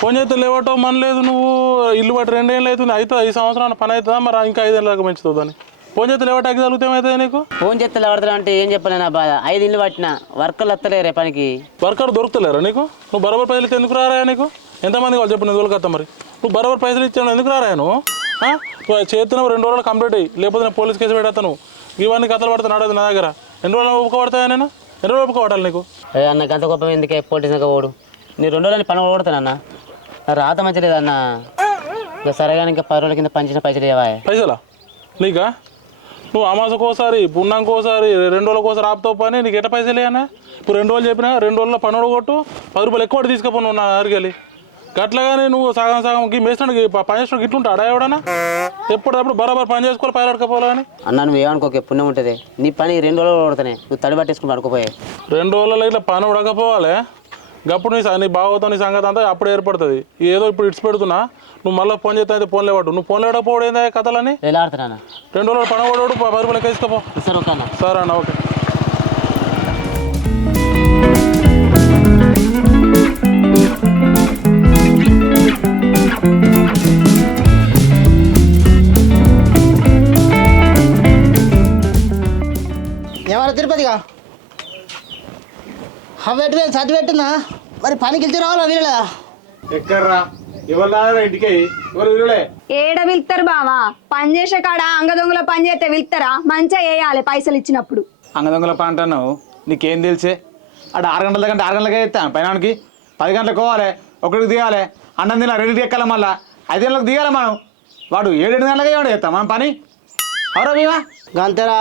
Phone చేస్తే లేవటం మన లేదు నువ్వు ఇల్లు బట్టి 2 ఏళ్ళు అవుతుంది అయితే 5 సంవత్సరాల పని అవుతుందా మరి ఇంకా 5 ఏళ్ళ దాకా పెంచుతుందని ఫోన్ చేస్తే లేవటానికి తగ్గితే ఏమవుతుంది నీకు ఫోన్ చేస్తే లేవడతా అంటే ఏం చెప్పలే నా బాధ 5 ఇల్లు పట్టిన వర్కర్లు వస్తలేరే పనికి వర్కర్ దొరుకుతలేరా నీకు నువ్వు బరాబర్ పైసలు ఇస్తే ఎందుకు రారా నీకు ఎంతమంది వాళ్ళు చెప్పు నేను దొరకత్తా మరి నువ్వు బరాబర్ పైసలు ఇచ్చాను ఎందుకు రారా నువ్వు చేస్తున్నావు 2 రోజులు కంప్లీట్ అయ్యి లేకపోతే నేను పోలీస్ కేసు పెడతాను ఇవన్నీ కథలు పడతాను నడవదు నా దగ్గర ఎన్ని రోజులు ఒప్పుకోబడతాయా నేను ఎన్ని రోజులు ఒప్పుకోబడాలి నీకు అన్న గంత గొప్ప ఎందుకే పోలీస్ ఓడు నీ 2 రోజులని పని కొడతానన్నా రాత మంచిలేదన్నా ఇక సరేగా ఇంకా 10 రోజుల కింద పంచిన పైసలు ఇవ్వా పైసలా నీకా నువ్వు అమాసకోసారి పుణ్యంకోసారి 2 రోజులకోసారి ఆపుతావు పని నీకు ఎట్ట పైసలు అన్నా ఇప్పుడు 2 రోజులు చెప్పినా 2 రోజుల్లో పనుడు కొట్టు 10 రూపాయలు ఎక్కువ తీసుకుపోను నా దగ్గరికి వెళ్ళి గట్లాగానే నువ్వు సగం సగం మేస్తానికి పని చేసిన ఇట్లుంటాడా ఎవడన్నా ఎప్పుడప్పుడు బరాబర్ పని చేసుకోవాలి పైలడుకోవాలి కానీ అన్న నువ్వు ఏమనుకోకే పుణ్యం ఉంటుంది నీ పని 2 రోజులు కొడతానే నువ్వు తడి పట్టేసుకుని పడుకోపోయే 2 రోజులలో ఇట్లా పని ఉడకపోవాలి గప్పుడు నీ బాగోతావు నీ సంగతి అంతా అప్పుడు ఏర్పడుతుంది ఏదో ఇప్పుడు ఇట్స్ పెడుతున్నా నువ్వు మళ్ళీ ఫోన్ చేస్తా అయితే ఫోన్ లేవాడు నువ్వు ఫోన్ లేవకపోవడం ఏందా కథలని ఎలా ఆడుతున్నా 2 రోజులు పని కొడవాడు 10 రూపాయలు వేసుకోపో సరే ఓకే అన్న సరే అన్న ఓకే ఏమన్నా తిరుపతిగా అవ్వెట్టు చదివి పెట్టినా మరి పనికి వెళ్తే రావాలా వీళ్ళ ఎక్కర్రా ఎవరు ఇంటికి ఎవరు వీళ్ళే ఏడ పిలుస్తారు బావా పని చేసే కాడ అంగదొంగల పని చేస్తే పిలుస్తారా మంచిగా వేయాలి పైసలు ఇచ్చినప్పుడు అంగదొంగల పని అంటున్నావు నీకేం తెలిసే అటు 6 గంటల కంటే 6 గంటలకే ఇస్తాను పైనానికి 10 గంటలకు పోవాలి 1కి దిగాలి అన్నం తిన 2కి ఎక్కాలి మళ్ళీ 5 గంటలకు దిగాలి మనం వాడు 7 గంటలకే ఏమన్నా చేస్తాం మన పని అవరా భీమా గంతరా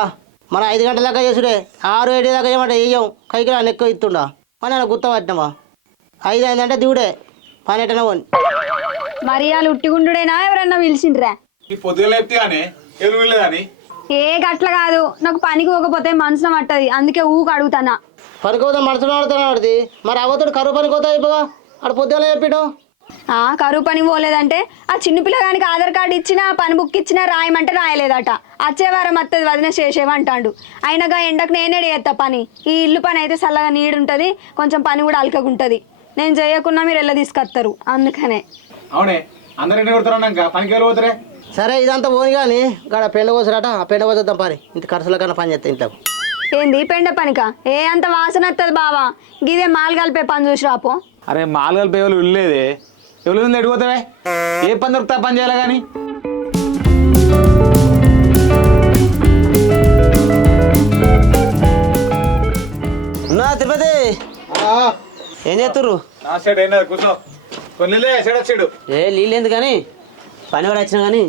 మన 5 గంటల దాకా చేసుడే 6, 7 దాకా ఏమంటే వేయం కైకి నన్ను ఎక్కువ ఇస్తుండా పని అలా గుర్తపట్టినామా 5 అయిందంటే దిగుడే పని ఎట్టనా పోని మరి వాళ్ళు ఉట్టిగుండుడేనా ఎవరన్నా పిలిచిండ్రా ఈ పొద్దుగా లేపితే కానీ ఎవరు వీళ్ళదని ఏ గట్ల కాదు నాకు పనికి పోకపోతే మనసున పట్టది అందుకే ఊకు అడుగుతానా పనికి పోతా మనసులో ఆడుతాను ఆడిది మరి అవతడు కరువు పనికి పోతా అయిపోగా ఆడు పొద్దుగా చెప్పిడు కరువు పని పోలేదంటే ఆ చిన్న పిల్లగానికి ఆధార్ కార్డు ఇచ్చినా పని బుక్ ఇచ్చినా రాయమంటే రాయలేదట వచ్చే వారం వస్తుంది వదిన చేసేవంటాడు అయినగా ఎండకు నేనే చేస్తా పని ఈ ఇల్లు పని అయితే చల్లగా నీడుంటుంది కొంచెం పని కూడా అలకగుంటుంది నేను చేయకున్నా మీరు ఎలా తీసుకొస్తారు అందుకనే అవునే అందరు ఎండ కొడుతున్నాక పనికి వెళ్ళి పోతారే సరే ఇదంతా పోని కానీ గాడ పెండ కోసరాట ఆ పెండ కోసేద్దాం పని ఇంత ఖర్చుల కన్నా పని చేస్తా ఇంట్లో ఏంది పెండ పనికా ఏ అంత వాసన వస్తుంది బావా గిదే మాలు కలిపే పని చూసి రాపో అరే మాలు కలిపే ఎవరు వెళ్ళలేదే ఎవరు ఉంది ఎడిపోతావే ఏ పని దొరుకుతా పని చేయాలి కానీ ఉన్నా తిరుపతి ఏం చేస్తుర్రు నా సైడ్ అయినా కూర్చో కొన్ని సైడ్ వచ్చాడు ఏ నీళ్ళు ఎందుకు కానీ పని వాడు వచ్చినా కానీ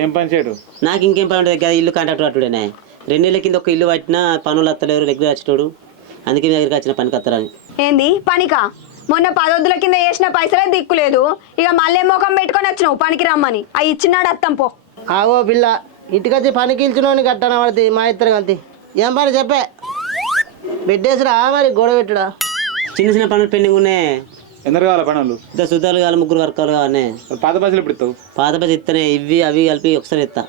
ఏం పని చేయడు నాకు ఇంకేం పని ఉంటుంది కదా ఇల్లు కాంట్రాక్టర్ అట్టుడేనే 2 నెలల కింద ఒక ఇల్లు పట్టినా పనులు వస్తలేరు రెగ్యులర్ వచ్చేటోడు అందుకే మీ దగ్గరికి వచ్చిన పనికి వస్తారని ఏంది పనికా మొన్న 10 రోజుల కింద వేసిన పైసలే దిక్కులేదు ఇక మళ్ళీ ముఖం పెట్టుకొని వచ్చినావు పనికి రమ్మని అవి ఇచ్చినాడు అత్తం పో ఆగో పిల్ల ఇంటికొచ్చి పనికి ఇల్చునోని కట్టాను పడుతుంది మా ఇద్దరు అంతే ఏం పని చెప్పే బిడ్డేసిరా మరి గొడవ పెట్టుడా చిన్న చిన్న పనులు పెండింగ్ ఉన్నాయి ఎందరు కావాలి పనులు ఇద్దరు సుద్దాలు కావాలి 3 వర్కాలు కావాలి పాత పైసలు ఇప్పుడు ఇస్తావు పాత పైసలు ఇస్తేనే ఇవి అవి కలిపి ఒకసారి ఇస్తా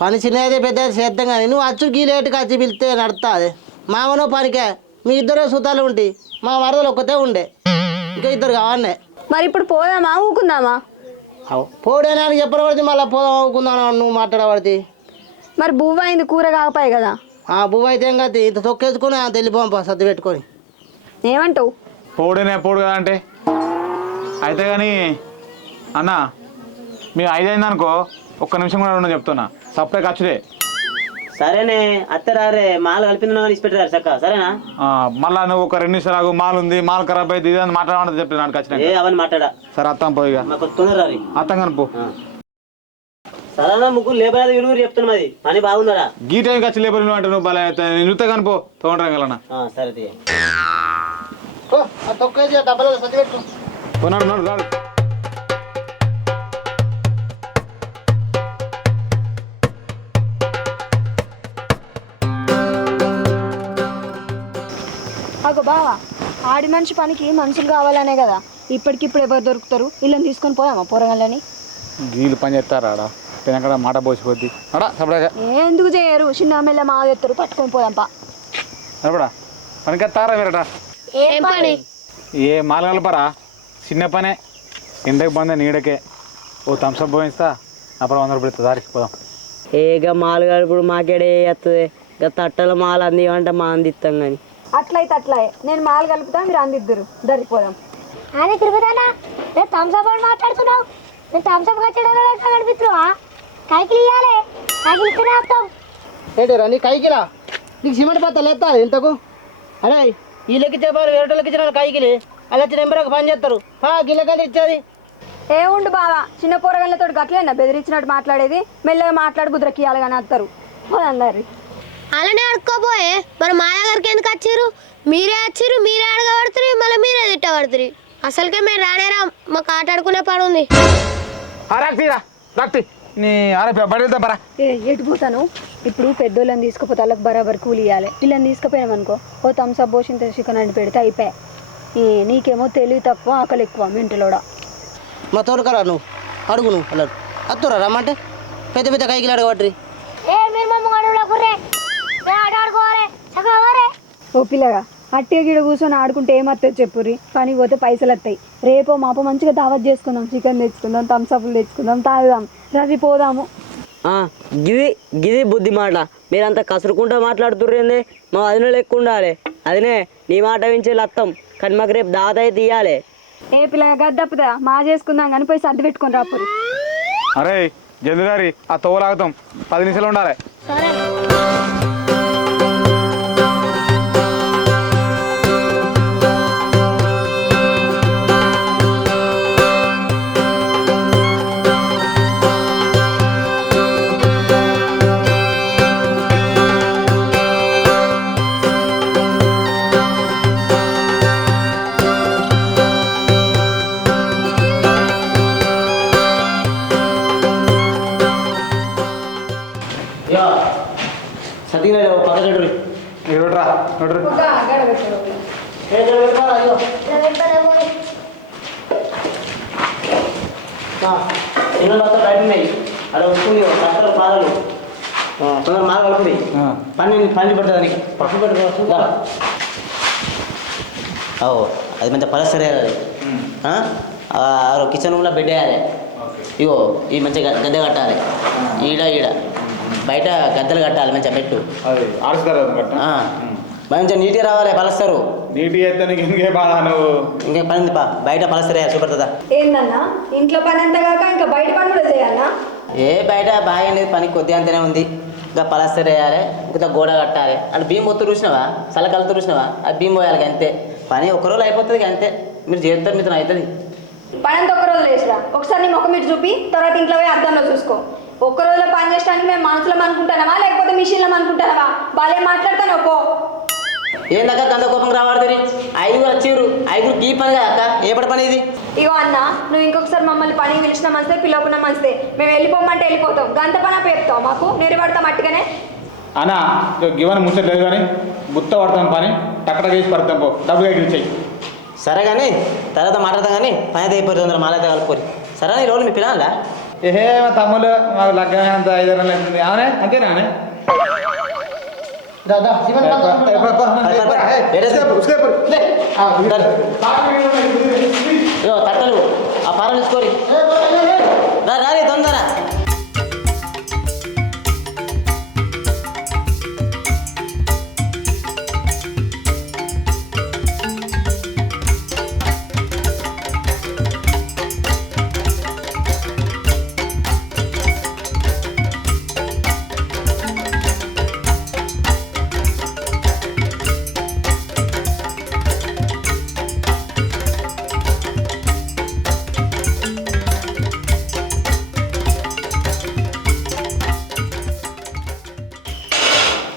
పని చిన్నది పెద్ద చేద్దాం కానీ నువ్వు అచ్చు గీ లేటుగా వచ్చి పిలిస్తే నడుతా అది మామనో పనికే మీ ఇద్దరు సుతాలు ఉంటాయి మా మరదలు ఒక్కతే ఉండే ఇంకా ఇద్దరు కావాలనే మరి ఇప్పుడు పోదామా ఊకుందామా పోడేనా అని చెప్పబడితే మళ్ళీ పోదాం అవుకుందాం నువ్వు మాట్లాడబడితే మరి బువ్వ అయింది కూర కాకపోయి కదా బువ్వ అయితే ఏం కాదు ఇంత తొక్కేసుకుని అంత వెళ్ళిపోం సర్ది పెట్టుకొని ఏమంటావు పోడేనే పోడు కదా అంటే అయితే కానీ అన్న మీరు 5 అయిందనుకో 1 నిమిషం కూడా ఉండని చెప్తున్నా సప్లై ఖర్చులే సరేనే అత్తరారే మాలు కలిపిందా ఇచ్చిపెట్టారు చక్క సరేనా మళ్ళా నువ్వు ఒక 2 నిమిషాలు ఆగు మాల్ ఉంది మాల్ ఖరాబ్ అయితే ఇదని మాట్లాడమంటే చెప్తే నాకు ఖచ్చితంగా అవన్నీ మాట్లాడా సరే అత్తాం పోయిగా మాకు తొందర అత్తం కానీ పో సరేనా ముగ్గురు లేబర్ విలువ చెప్తున్నది పని బాగుందా గీ టైం ఖర్చు లేబర్ అంటే నువ్వు భలే నేను చూస్తే కానీ పో తోండ్రా సరే తొక్కేసి డబ్బులు సర్ది పెట్టుకో పోనాడు నాడు రాడు అగో బావా ఆడి మనిషి పనికి మనుషులు కావాలనే కదా ఇప్పటికిప్పుడు ఎవరు దొరుకుతారు ఇళ్ళని తీసుకొని పోదామా పోరగాళ్ళని గీళ్ళు పని చేస్తారా ఆడ పెనకడ మాట పోసిపోద్ది అడా సపడాగా ఎందుకు చేయరు చిన్న మెల్ల మా ఎత్తారు పట్టుకొని పోదాంపా సరిపడా పనికి ఎత్తారా వేరట ఏం పని ఏ మాల కలపరా చిన్న పనే ఎండకు బంద నీడకే ఓ థమ్స్అప్ పోయిస్తా అప్పుడు 100 రూపాయలు ఇస్తా దారికి పోదాం. ఏగా మాలు గడుపుడు మాకేడే వస్తుంది ఇక తట్టల మాలు అందివంటే మా అందిస్తాం కానీ అట్లయితే అట్లాయే నేను మాలు కలుపుతా మీరు అందిద్దరు దరిపోదాం. అని తిరుగుతానా నేను థమ్స్అప్ అని మాట్లాడుతున్నావు. నేను థమ్స్అప్ కట్టడం కనిపిస్తున్నావా? కైకిలు ఇవ్వాలి, కైకిలు ఇస్తేనే వస్తాం. ఏంటి నీ కైకిలా నీకు సిమెంట్ పత్తాలు ఎత్తాలి ఇంతకు అరే వీళ్ళకి చెప్పారు వేరేటోళ్ళకి ఇచ్చిన కైకిలి అలా నెంబర్కి పని చేస్తారు గిల్లకని ఇచ్చేది. ఏ ఉండు బావా, చిన్న పోరగాళ్ళతో గట్లేనా బెదిరించినట్టు మాట్లాడేది? మెల్లగా మాట్లాడి బుద్రకియాలి కానీ వస్తారు అందరి. అలానే అడుక్కోపోయే మరి మా దగ్గరికి ఎందుకు వచ్చారు? మీరే వచ్చారు, మీరే అడగబడుతుంది, మళ్ళీ మీరే తిట్టబడుతుంది. అసలుకే మేము రానేరా, మాకు ఆట ఆడుకునే పని ఉంది. బడి వెళ్తాం పరా. ఎటు పోతాను ఇప్పుడు? పెద్దోళ్ళని తీసుకుపోతే వాళ్ళకి బరాబర్ కూలి ఇవ్వాలి. వీళ్ళని తీసుకుపోయాం అనుకో ఓ థమ్స్అప్ పోసిన చికెన్ అండి పెడితే అయిపోయా. నీకేమో తెలివి తక్కువ ఆకలి ఎక్కువ మెంటలోడా. మా తోడుకరా నువ్వు అడుగు నువ్వు అలా అత్తురా రమ్మంటే పెద్ద పెద్ద కైకిలు అడగబట్టి. ఏ మీరు మమ్మల్ని అడుగులకుర్రే, మేము ఆట ఆడుకోవాలి చక్కవారే. ఓ పిల్లగా అట్టే గిడ కూర్చొని ఆడుకుంటే ఏమత్తది చెప్పుర్రి? పనికి పోతే పైసలు వస్తాయి. రేపో మాపో మంచిగా దావత్ చేసుకుందాం, చికెన్ తెచ్చుకుందాం, థమ్స్అప్లు తెచ్చుకుందాం, తాగుదాం, రవి పోదాము. గిది గిది బుద్ధి మాట. మీరంతా కసురుకుంటూ మాట్లాడుతుర్రేంది? మా వదిన ఎక్కువ ఉండాలి. అదినే నీ మాట వించే లత్తం, కానీ మాకు రేపు దావత్ అయితే తీయాలి. ఏ పిల్లగా గద్దప్పుదా మా చేసుకుందాం కానీ పోయి సర్ది పెట్టుకొని రాపురి. అరే జల్ది గారి ఆ తోలాగుతాం 10 నిమిషాలు ఉండాలి. నోడ్రా నోడ్రు అలా వస్తుంది పాలలు తొందర మాల కలుపుది పని పడుతుంది పప్పు పెట్టుకో. అది మంచిగా పలసరి అది కిచెన్ రూమ్లో బెడ్ వేయాలి. ఇగో ఈ మంచిగా గద్దె కట్టాలి. ఈడ బయట గద్దెలు కట్టాలి మంచిగా పెట్టు. మంచిగా నీట్గా రావాలి పలస్తారు. నీట్గా అయితే నీకు ఇంకే బాధ నువ్వు ఇంకే పని ఉంది బయట పలసరే చూపడుతుందా? ఏందన్నా ఇంట్లో పని అంతా కాక ఇంకా బయట పని కూడా చేయాలన్నా? ఏ బయట బాగా అనేది పని కొద్దిగా అంతనే ఉంది. ఇంకా పలస్తర్ వేయాలి, ఇంకా గోడ కట్టాలి. అంటే భీమ్ ఒత్తు చూసినావా, సలకలతో చూసినావా, అది భీమ్ పోయాలి అంతే. పని ఒక్క రోజు అయిపోతుంది అంతే. మీరు చేస్తారు మీతో అవుతుంది పని అంతా ఒక్క రోజులో వేసిరా. ఒకసారి నీ ముఖం మీరు చూపి తర్వాత ఇంట్లో పోయి అద్దంలో చూసుకో. ఒక్క రోజులో పని చేయడానికి మేము మనసులో అనుకుంటానవా లేకపోతే మిషన్లో అనుకుంటానవా? బాగా మాట్లాడతాను ఒక్కో. ఏం దాకా గంద కోపం రావాడుతుంది. 5 వచ్చారు, 5 ఈ పని కదా అక్క, ఏ పని ఇది? ఇగో అన్న, నువ్వు ఇంకొకసారి మమ్మల్ని పని పిలిచిన మంచిదే, పిల్లకున్న మంచిదే. మేము వెళ్ళిపోమంటే వెళ్ళిపోతాం, గంత పని పేపుతావు మాకు నెరవేడతాం అట్టుగానే. అన్నా గివన్ ముచ్చట్లేదు కానీ గుత్త పడతాం పని టక్కట వేసి పడతాం పో, డబ్బులు ఎగిరిచ్చాయి. సరే కానీ తర్వాత మాట్లాడతాం కానీ పని అయితే అయిపోతుంది. మాలైతే కలుపుకోరు. సరే ఈ రోజు మీ పిల్లలా ఏహే మా తమ్ముళ్ళు మాకు లగ్గమే అంత 5 నెలలు అవుతుంది. అవునే అంతేనా? తట్టలు ఆ పారలు తీసుకోరి రారీ తొందర.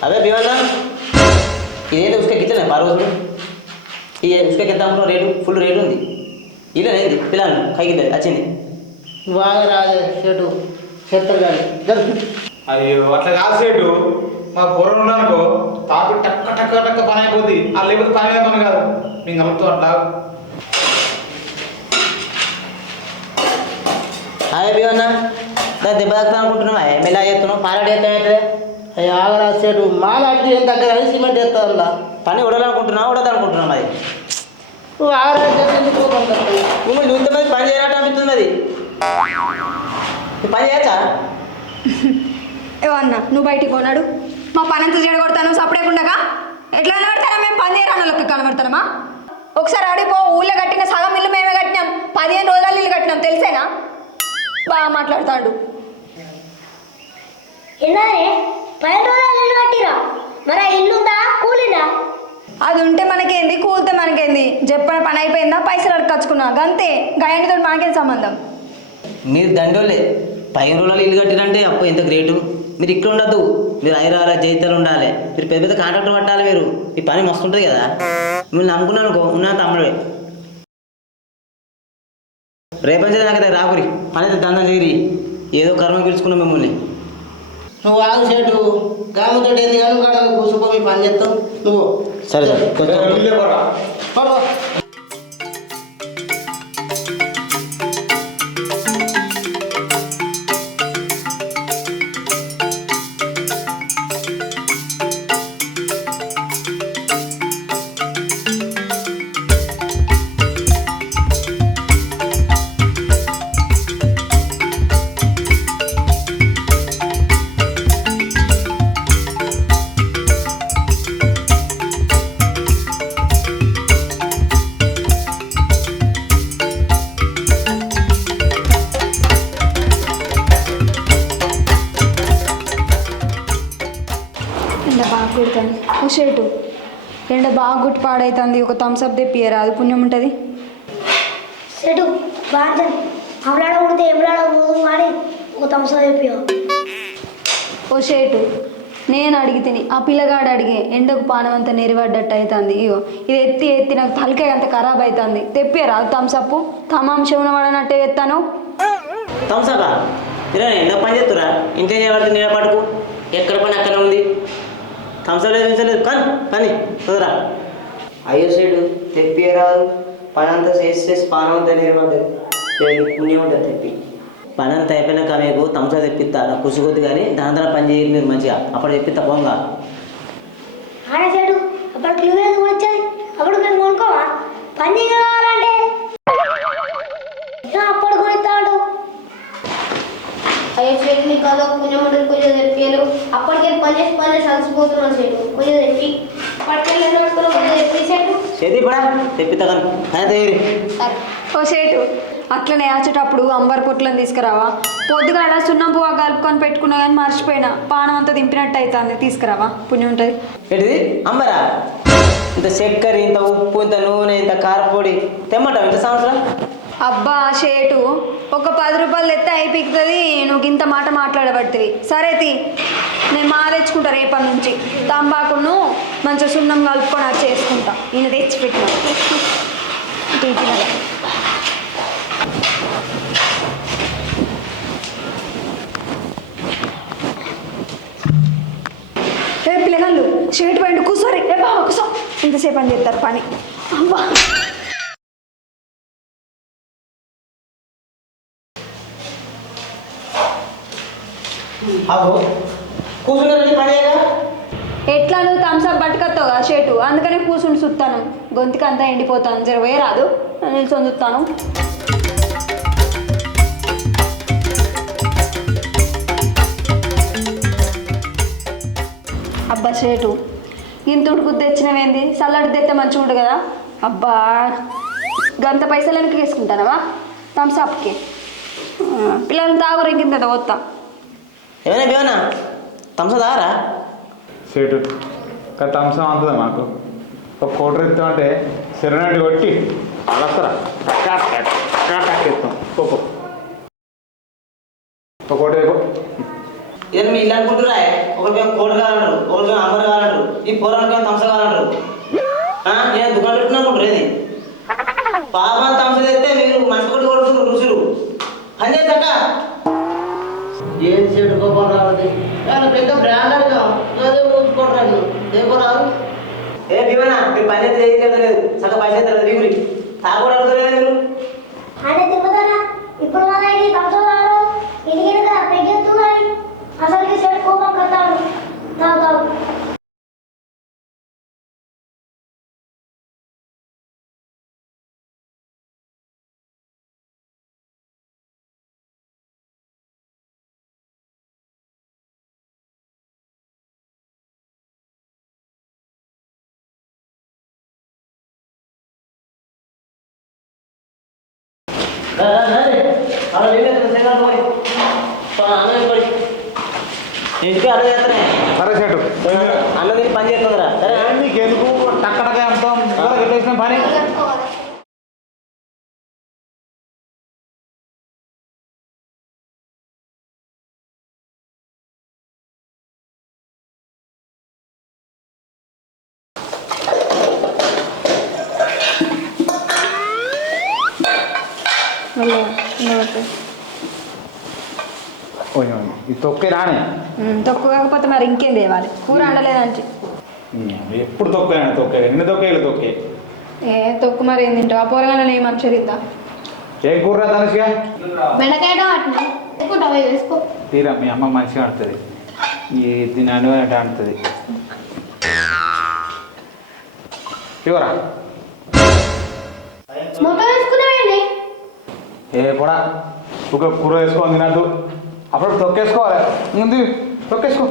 अबे बेवल ఇదేంటి ఉస్కే కిచెన్ है 12 రోజులు ఈ ఉస్కే ఎంత అమ్ముతావు? రేటు ఫుల్ రేటు ఉంది. ఇలా ఏంది పిల్లలు కైకి వచ్చింది బాగా రాజే చెట్టు చెత్తలు కానీ అయ్యో అట్లా కాదు సేటు. మా పొరం ఉన్నానుకో తాపి టక్క టక్క టక్క పని అయిపోద్ది. వాళ్ళు లేకపోతే పని పని కాదు. మేము కలుపుతూ అట్లా అదే బేవన్నా దెబ్బ తాకుతా అనుకుంటున్నావా? ఎమ్మెల్యే చేస్తున్నావు పారాడు చేస్తావు. అయ్యి ఆగరా చెట్టు మాలాంటి ఏం దగ్గర సిమెంట్ చేస్తా పని ఉడాలనుకుంటున్నావు ఉడదనుకుంటున్నావు. అది నువ్వు ఆగరా చెట్టు ఎందుకు నువ్వు ఉంటుంది పని చేయొచ్చా? ఏమన్నా నువ్వు బయటికి కొన్నాడు మా పని అంతా చెడగొడతాను సపడేకుండగా ఎట్లా కనబడతారా? మేము పని చేయరాళ్ళకి కనబడతానమా? ఒకసారి అడిగిపో, ఊళ్ళో కట్టిన సగం ఇల్లు మేమే కట్టినాం, 15 రోజుల ఇల్లు కట్టినాం తెలిసేనా? బాగా మాట్లాడతాడు. ఎన్నారే 10 రోజులు ఇల్లు కట్టిరా? మరి ఆ ఇల్లుందా కూలినా? అది ఉంటే మనకేంది, కూలితే మనకేంది? చెప్పిన పని అయిపోయిందా, పైసలు అడగచ్చుకున్నా గంతే. గాయంతో మనకేం సంబంధం? మీరు దండోలే 15 రోజులు ఇల్లు కట్టిరంటే అప్పు ఎంత గ్రేటు. మీరు ఇక్కడ ఉండద్దు, మీరు హైదరాబాద్ జైతాలు ఉండాలి, మీరు పెద్ద పెద్ద కాంట్రాక్టర్ పట్టాలి. మీరు ఈ పని మస్తు ఉంటుంది కదా. మీరు నమ్ముకున్నాను అనుకో, ఉన్నా తమ్ముడే రేపంచే నాకైతే రాకురి పని అయితే దండం చేయరి. ఏదో కర్మ పిలుచుకున్నాం మిమ్మల్ని. నువ్వు ఆగు సేటు, గాముతో ఏంది కానీ కాడ కూర్చుకో, మీ పని చేస్తాం నువ్వు. సరే సరే కొంచెం పడుకో. ఎండ బాగా కొడుతుంది. షర్టు ఎండ బాగా గుట్టి పాడైతుంది. ఒక థమ్స్అప్ తెప్పియరా, అది పుణ్యం ఉంటుంది. సెటు బాగా అవలాడ కొడితే ఎవలాడ పోదు కానీ ఒక తమసా చెప్పియో. ఓ షేటు నేను అడిగి తిని ఆ పిల్లగాడు అడిగే ఎండకు పానం అంతా నెరిపడ్డట్టు అవుతుంది. ఇగో ఇది ఎత్తి ఎత్తి నాకు తలకాయ అంత ఖరాబ్ అవుతుంది. తెప్పియరా థమ్స్అప్? తమాంశం వాడనట్టే ఎత్తాను. థమ్స్అపా? మీరు ఎండ పని చేస్తురా? ఇంట్లో చేయబడితే నీళ్ళ పట్టుకు ఎక్కడ పని అక్కడ ఉంది. థమ్స్అప్ లేదు కానీ కానీ కుదరా. అయ్యో సైడు తెప్పియరాదు. పని అంతా చేసి పానం అంతా నేర్పడ్డది పుణ్యం ఉంటుంది. తెప్పి పని అంతా అయిపోయినాక మీకు థమ్స్అప్ తెప్పిస్తా. నాకు కుసుకొద్దు కానీ దాని ద్వారా పని చేయరు మీరు మంచిగా. అప్పుడు తెప్పిస్తా పోంగా. ఆడే సెటు అప్పుడు క్లియర్ వచ్చాయి. అప్పుడు మేము కొనుక్కోవా? పని కావాలంటే అప్పుడు కొనిస్తాడు. అయ్యో సెటు నీకు అదో పుణ్యం ఉంటుంది, కొంచెం తెప్పియలు. అప్పటికే పని చేసి అలసిపోతున్నాను సెటు, కొంచెం తెప్పి పట్టుకెళ్ళి కొంచెం తెప్పి సెటు చేతి పడా తెప్పిస్తా కానీ కానీ తయారీ. ఓ షేటు అట్లనే ఆచేటప్పుడు అంబర్ పొట్లను తీసుకురావా? పొద్దుగాల సున్నం పువ్వు కలుపుకొని పెట్టుకున్నా కానీ మర్చిపోయినా. పానం అంతా దింపినట్టు అవుతుంది. తీసుకురావా, పుణ్యం ఉంటుంది. ఏంటిది అంబరా? ఇంత చక్కెర, ఇంత ఉప్పు, ఇంత నూనె, ఇంత కారపొడి తెమ్మంటావు ఇంత సంవత్సరం? అబ్బా షేటు ఒక 10 రూపాయలు తెస్తే అయిపోతుంది. నువ్వు ఇంత మాట మాట్లాడబడుతుంది. సరే నేను మా తెచ్చుకుంటా రేపటి నుంచి. తంబాకును మంచిగా సున్నం కలుపుకొని అది చేసుకుంటా. ఈయన తెచ్చి పెట్టిన ఏ పిల్లగాళ్ళు షేటు పైన కూర్చోరి. ఏ బాగా కూర్చో, ఇంతసేపు అని చేస్తారు పని. అబ్బా అవు కూర్చున్నారని పడేగా. ఎట్లా నువ్వు థమ్స్అప్ పట్టుకొస్తావు కదా షేటు, అందుకనే కూర్చుని చూస్తాను. గొంతుకి అంతా ఎండిపోతాను. జర పోయే రాదు, నిల్చొని చూస్తాను. అబ్బా షేటు ఇంత ఉడుకు తెచ్చినవేంది? సల్లడి తెస్తే మంచిగా ఉంటుంది కదా. అబ్బా గంత పైసలు వెనక్కి వేసుకుంటానవా థమ్స్అప్కి? పిల్లలు తాగురు ఇంకింత పోతా. ఏమైనా థమ్స్అప్ తాగరా? సేటు ఇంకా థమ్స్అప్ అంతదా మాకు? ఒక కోటర్ ఎత్తామంటే సెరనాటి కొట్టి అలసరా ఎత్తాం. పోపో ఒక కోట అయిపో. ఏదో మీ ఇల్లు అనుకుంటురా? ఒకరికేమో కోట కావాలంటారు, ఒకరికేమో అంబర్ కావాలంటారు, ఈ పోరానికేమో థమ్స్అప్ కావాలంటారు. నేను దుకాణం పెట్టుకున్నా అనుకుంటారు. ఏది పాపం థమ్స్అప్ తెస్తే మీరు మంచి కొట్టి కొడుతున్నారు రుచులు. పని చేస్తాక ఏం సేటు కోపం రావద్దు. పెద్ద బ్రాండెడ్ అదే ఊసుకోవట్లేదు. ఏమో రాదు. ఏ భీమనా మీరు పని చేస్తే ఏది లేదు, సగం పైసలు తెలియదు. మీ గురి తాగకూడదు అడుగుతలేదు మీరు. ఆయన తిప్పుతారా ఇప్పుడు మన తమసా ఇంటికి పెగ్గెత్తున్నారు. అసలుకి సెట్ కోపం కట్టాడు. తాగు ఇంటికి అన్న చేస్తానే సరే చెట్టు అన్న తిని పని చేస్తుందిరా సరే నీకు ఎందుకు టక్కడగా అంతాం పెట్టేసిన పని ఈ తొక్కే రానే తక్కువ కాకపోతే మరి ఇంకేం తేవాలి కూర వండలేదంటే ఎప్పుడు తొక్కేనా తొక్కే ఎన్ని తొక్కేలు తొక్కే ఏ తొక్కు మరి ఏం తింటావు ఆ పోరగానే నేను మంచిగా తింటా ఏం కూర ధనుషిగా బెండకాయ టమాటా వేసుకుంటావా వేసుకో తీరా మీ అమ్మ మంచిగా ఆడుతుంది ఈ దీని అనువైనట్టు ఆడుతుంది ఇవరా మొత్తం వేసుకున్నామండి ఏ కూడా ఒక కూర వేసుకోవాలి తినద్దు అప్పుడు తొక్కేసుకోవాలి ముందు తొక్కేసుకో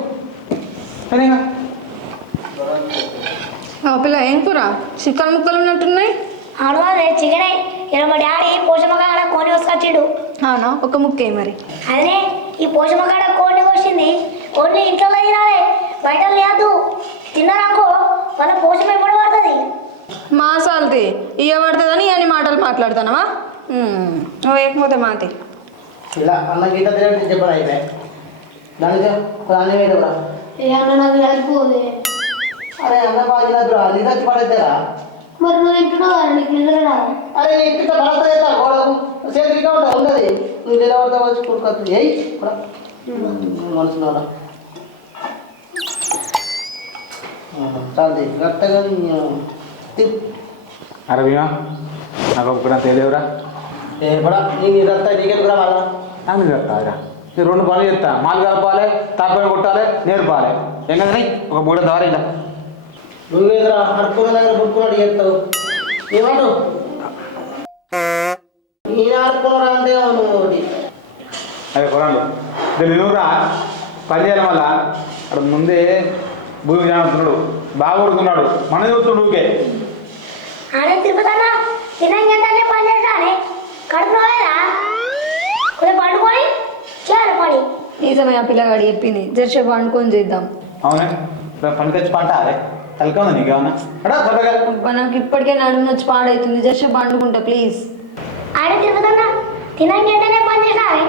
సరేగా పిల్ల ఏం కూర చికెన్ ముక్కలు ఉన్నట్టున్నాయి అవును చికెనే ఇలా మా డాడీ పోషమకాడ కోడి కోసుకొచ్చిండు. అవునా ఒక ముక్కే మరి అదే ఈ పోషమకాడ కోడిని కోసింది కోడిని ఇంట్లో తినాలి బయట లేదు తిన్నారనుకో మన పోషం ఎప్పుడు పడుతుంది. మాసాలతి ఇయ్య పడుతుందని అని మాటలు మాట్లాడుతున్నావా నువ్వు వేయకపోతే మాతి ఇలా అన్న గీత తినట్టు చెప్పాను అయిపోయి దానికి అన్నీ వేయడం ఏ అన్న నాకు వెళ్ళిపోదు. అరే అన్న బాగా తినద్దురా నిద్ర వచ్చి పడద్దారా మరి నువ్వు తింటున్నావు కదా నీకు నిద్ర రాదు. అరే నీ ఇంటికి బలత చేస్తాను గోడకు చేతిగా ఉంటుంది ఉండదు నువ్వు నిలబడతా వచ్చి కొడుకొచ్చు ఏయ్ మనసులో చాలు గట్టగా అరే భీమా నాకు ఒక్కడా తెలియదురా ఏ కూడా నీకు ఇదంతా నీకెందుకు రా వాళ్ళ అని చెప్తారా నేను రెండు పనులు చెప్తా మాలు కలపాలి తాపని కొట్టాలి నేర్పాలి ఏం కదా ఒక మూడో దారి ఇలా నువ్వేదిరా అడుక్కున్న దగ్గర పుట్టుకున్నాడు చెప్తావు ఏమంటావు నేను ఆడుకున్నాడు అంటే నువ్వు అదే కొరాలు దీన్ని నువ్వురా పని చేయాలి మళ్ళా అక్కడ ముందే భూమి జానుతున్నాడు బాగా కొడుతున్నాడు మన చూస్తున్నాడు ఊకే ఆడే తిరుగుతానా తినంగానే పని చేస్తానే కడుపు రాలేదా కొంచెం పండుకొని చేయాలి పని. నిజమే ఆ పిల్లగాడు చెప్పింది జర్సేపు వండుకొని చేద్దాం. అవునే పని తెచ్చి పంట అదే తలకా ఉంది నీకేమన్నా అడా త్వరగా అబ్బా, నాకు ఇప్పటికే నడుము వచ్చి పాడవుతుంది జర్సేపు వండుకుంటా ప్లీజ్. ఆడే తిరుగుతానా తినంగానే పని చేస్తానే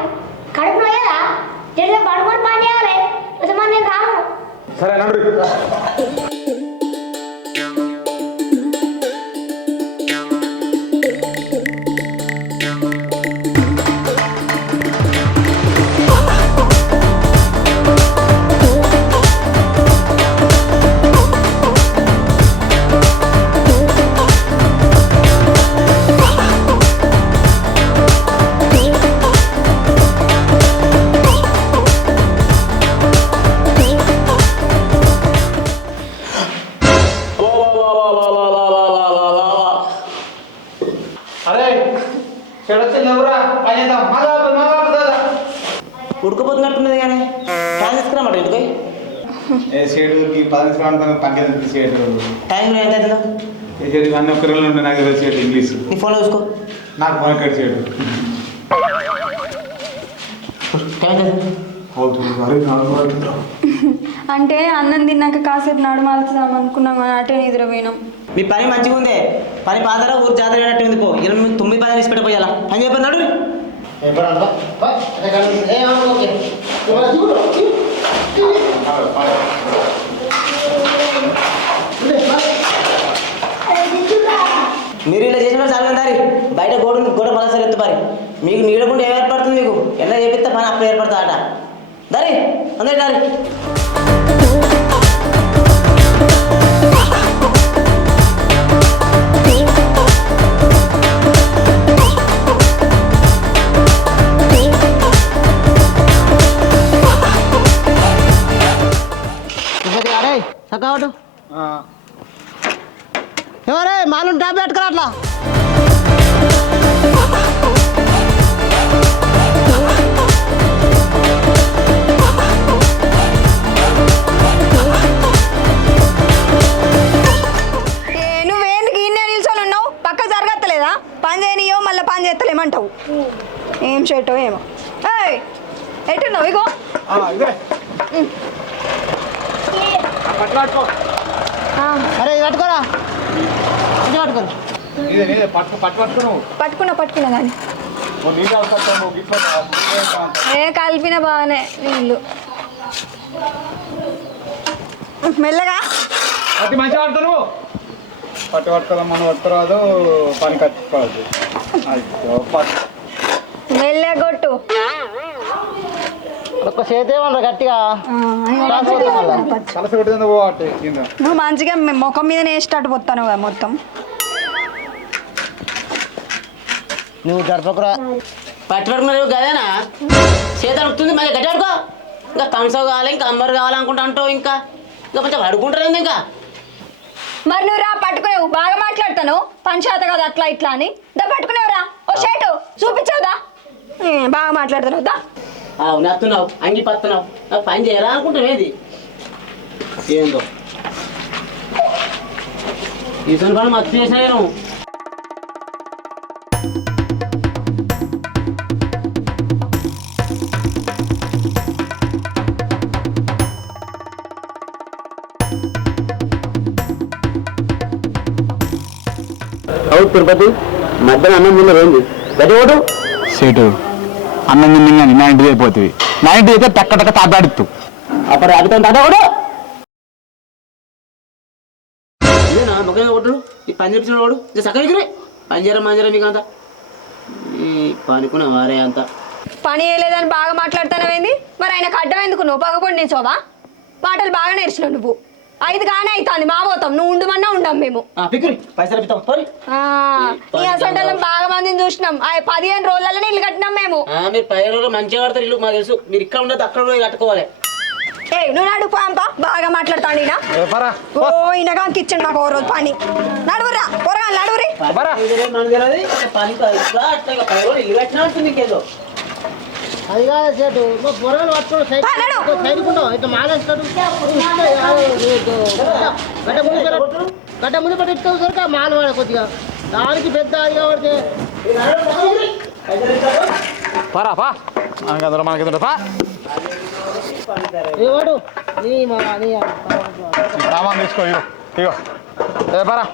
కడుపు రాలేదా చేసే పండుకొని పని చేయాలి కొంచెం మంది నేను రాను. సరే నడు అరే చెడొచ్చింది ఎవరా పని చేద్దాం ఉడకపోతున్నట్టున్నది కానీ ఫ్యాన్ తీసుకురామాట ఎందుకు ఏ షేడుకి 10 నిమిషాలు పక్కన షేడు టైం ఎంత అవుతుందో ఏ షేడు అన్ని ఒక్క రోజులు ఉండే నాకు తెలియదు షేడు ఇంగ్లీష్ నీ ఫోన్లో చూసుకో నాకు ఫోన్ కట్ షేడు టైం ఎంత అవుతుంది? అంటే అన్నం తిన్నాక కాసేపు నడమాల్చుదాం అనుకున్నాం కానీ అటే నిద్ర పోయినాం. మీ పని మంచిగా ఉంది పని పాతరా ఊరు జాతర అయినట్టు ఉంది పో ఇలా మీరు 9 పని తీసి పెట్టిపోయాలా పని చెప్పన్నాడు మీరు ఇలా చేసిన చాలా దారి బయట గోడ పలసరి ఎత్తుపారి మీకు నీడకుండా ఏం ఏర్పడుతుంది మీకు ఎలా చేపిస్తే పని అప్పుడు ఏర్పడుతుంది ఆట దారి అందరి దారి చక్కవాడు ఎవరే మాలు డాబు పెట్టుకురా అట్లా నువ్వేందుకు ఇన్నే నిల్చొని ఉన్నావు పక్క జరగత్తలేదా పని చేయనియో మళ్ళీ పని పని చేస్తలేమంటావు ఏం చేయటో ఏమో ఏయ్ ఎట్టున్నావు ఇగో ఇదే పట్టుకో అరే ఇది పట్టుకోరా ఇది పట్టుకోరా ఇదే పట్టుకో పట్టుకున్నా కానీ నీళ్ళు అవసరం ఏ కలిపిన బాగానే నీళ్ళు మెల్లగా అతి మంచిగా పడతాను పట్టుకోదా మనం పట్టుకోరాదు పని కట్టుకోవద్దు మెల్లగొట్టు ఒక్క చేతేమన్నా గట్టిగా కలస కొట్టింది పోవాలి కింద నువ్వు మంచిగా ముఖం మీద వేసేటట్టు పోతాను కదా మొత్తం నువ్వు జరపకురా పట్టుబడుకున్నారు కదేనా చేత అడుగుతుంది మళ్ళీ గట్టి అడుకో ఇంకా కంసవ్ కావాలి ఇంకా అంబర్ కావాలనుకుంటా అంటావు ఇంకా కొంచెం అడుగుంటారు ఇంకా మరి నువ్వు రా పట్టుకునేవు బాగా మాట్లాడతాను పంచాయత కదా అట్లా ఇట్లా అని దా పట్టుకునేవురా ఓ షర్టు చూపించావుదా బాగా మాట్లాడుతున్నావు దా నత్తున్నావు అంగి పత్తున్నావు నాకు పని చేయాలా అనుకుంటావు ఏది ఏందో ఈ పని మత్తు చేసినా నేను అవును తిరుపతి మధ్యాహ్నం అన్నం ముందు ఏంది గది ఓటు సీటు అన్నం తిన్నా 90 అయిపోతుంది 90 అయితే టక్క తాపాడుతూ అప్పుడు అడుగుతాను తాత ఓడు ఇదేనా మొక్క ఓటు ఈ పని చెప్పిన వాడు సక్కడికి పని చేయరా మంజరా మీకు అంతా ఈ పనుకున్న వారే అంతా పని వేయలేదని బాగా మాట్లాడుతానవేంది మరి ఆయనకు అడ్డం ఎందుకు నువ్వు పగపడి నిల్చోవా పాటలు బాగా నేర్చినావు నువ్వు 5 గానే అవుతుంది మా పోతాం నువ్వు ఉండమన్నా ఉండం మేము పిక్కురి పైసలు ఇస్తాం సారీ నీ అసంటలం బాగా మందిని చూసినాం 15 రోజులలోనే ఇల్లు కట్టినాం మేము మీరు 10 రోజులు మంచిగా కడతారు ఇల్లు మాకు తెలుసు మీరు ఇక్కడ ఉండదు అక్కడ పోయి కట్టుకోవాలి ఏ నువ్వు నడు పాంపా బాగా మాట్లాడతాను ఈయన ఓ ఈయనగా కిచ్చాడు నాకు ఓ రోజు పని నడువురా పొరగా నడువురి మనకు తెలియదు పని ఇట్లా అట్లా 10 రోజులు ఇల్లు కట్టినా ఉంటుంది ఇంకేదో అది కాదు సేటు నువ్వు పొరగలు పట్టుకోడు సైడ్కుంటావు ఇట్లా మానేస్తాడు గడ్డ ముందు పట్టిస్తావు సరిగా మాలు వాడ కొద్దిగా దానికి పెద్ద అది కాబట్టి పా మనకి పా ఏవాడు నీ మా నీ సామాన్ తీసుకో ఇగో ఏ పరా